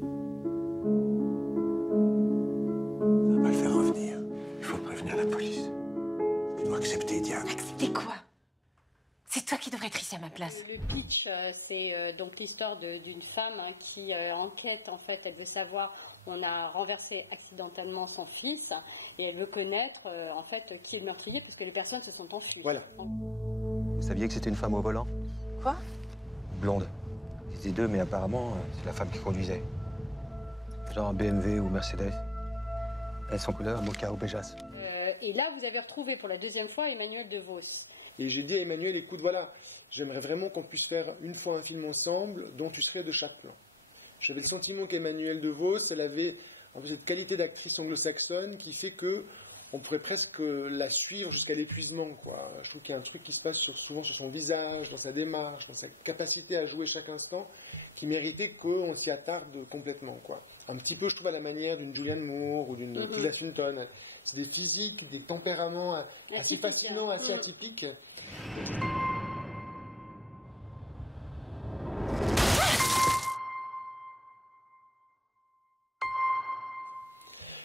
Ça va pas le faire revenir. Il faut prévenir la police. Je dois accepter, Diane. Accepter quoi? C'est toi qui devrais être ici à ma place. Le pitch, c'est donc l'histoire d'une femme qui enquête, en fait, elle veut savoir, on a renversé accidentellement son fils, et elle veut connaître, en fait, qui est le meurtrier, parce que les personnes se sont enfuies. Voilà. Vous saviez que c'était une femme au volant? Quoi? Blonde. Ils étaient deux, mais apparemment, c'est la femme qui conduisait. Genre BMW ou Mercedes. Elles sont couleur mocha ou béjasse. Et là, vous avez retrouvé pour la deuxième fois Emmanuelle DeVos. Et j'ai dit à Emmanuel, écoute, voilà, j'aimerais vraiment qu'on puisse faire une fois un film ensemble dont tu serais de chaque plan. J'avais le sentiment qu'Emmanuelle DeVos, elle avait en fait, cette qualité d'actrice anglo-saxonne qui fait que on pourrait presque la suivre jusqu'à l'épuisement, quoi. Je trouve qu'il y a un truc qui se passe souvent sur son visage, dans sa démarche, dans sa capacité à jouer chaque instant, qui méritait qu'on s'y attarde complètement, quoi. Un petit peu, je trouve, à la manière d'une Julianne Moore ou d'une Tilda Swinton. C'est des physiques, des tempéraments assez fascinants, assez atypiques.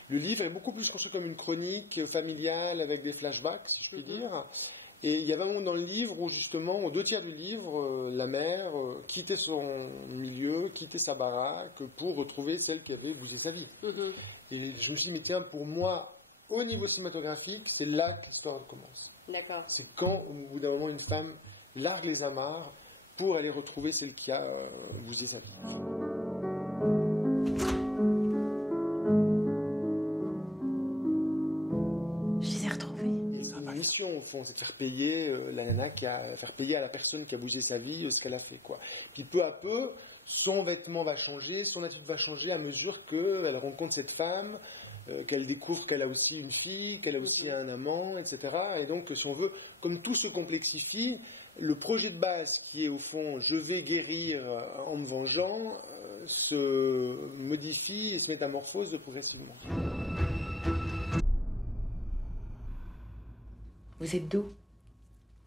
Le livre est beaucoup plus construit comme une chronique familiale avec des flashbacks, si je puis dire. Et il y avait un moment dans le livre où, justement, aux 2 tiers du livre, la mère quittait son milieu, quittait sa baraque pour retrouver celle qui avait bousillé sa vie. Et je me suis dit, mais tiens, pour moi, au niveau cinématographique, c'est là que l'histoire commence. D'accord. C'est quand, au bout d'un moment, une femme largue les amarres pour aller retrouver celle qui a bousillé sa vie. Ma mission, au fond, c'est de faire payer la nana faire payer à la personne qui a bougé sa vie ce qu'elle a fait, quoi. Puis peu à peu, son vêtement va changer, son attitude va changer à mesure qu'elle rencontre cette femme, qu'elle découvre qu'elle a aussi une fille, qu'elle a aussi un amant, etc. Et donc, si on veut, comme tout se complexifie, le projet de base qui est, au fond, je vais guérir en me vengeant, se modifie et se métamorphose progressivement. Vous êtes d'où?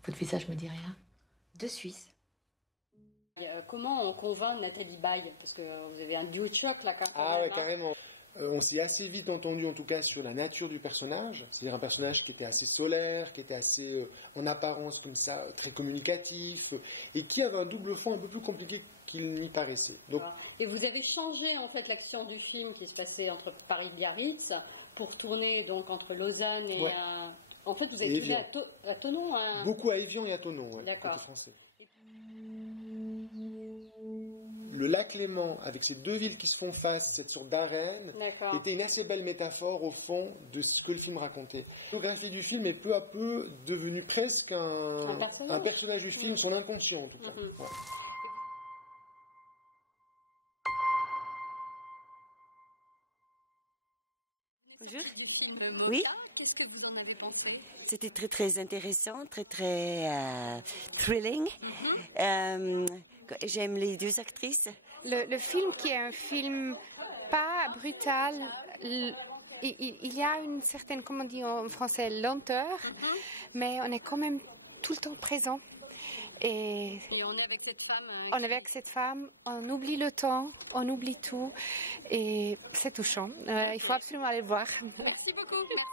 Votre visage me dit rien. De Suisse. Comment on convainc Nathalie Baye? Parce que vous avez un duo de choc, là, quand même. Ah ouais, carrément. On s'est assez vite entendu, en tout cas, sur la nature du personnage. C'est-à-dire un personnage qui était assez solaire, qui était assez, en apparence, comme ça, très communicatif, et qui avait un double fond un peu plus compliqué qu'il n'y paraissait. Donc... Et vous avez changé, en fait, l'action du film qui se passait entre Paris et Biarritz pour tourner, donc, entre Lausanne et... En fait, vous avez tourné à Thonon. Beaucoup à Évian et à Thonon, ouais, d'accord. Français. Le lac Léman, avec ces deux villes qui se font face, cette sorte d'arène, était une assez belle métaphore, au fond, de ce que le film racontait. La photographie du film est peu à peu devenue presque un personnage du film, son inconscient, en tout cas. Ouais. Bonjour. Oui. Qu'est-ce que vous en avez pensé? C'était très très intéressant, très très thrilling. J'aime les deux actrices. Le film qui est un film pas brutal, il y a une certaine, comment on dit en français, lenteur, mais on est quand même tout le temps présent. Et on est avec cette femme. On est avec cette femme, on oublie le temps, on oublie tout, et c'est touchant. Il faut absolument aller le voir. Merci beaucoup. Merci.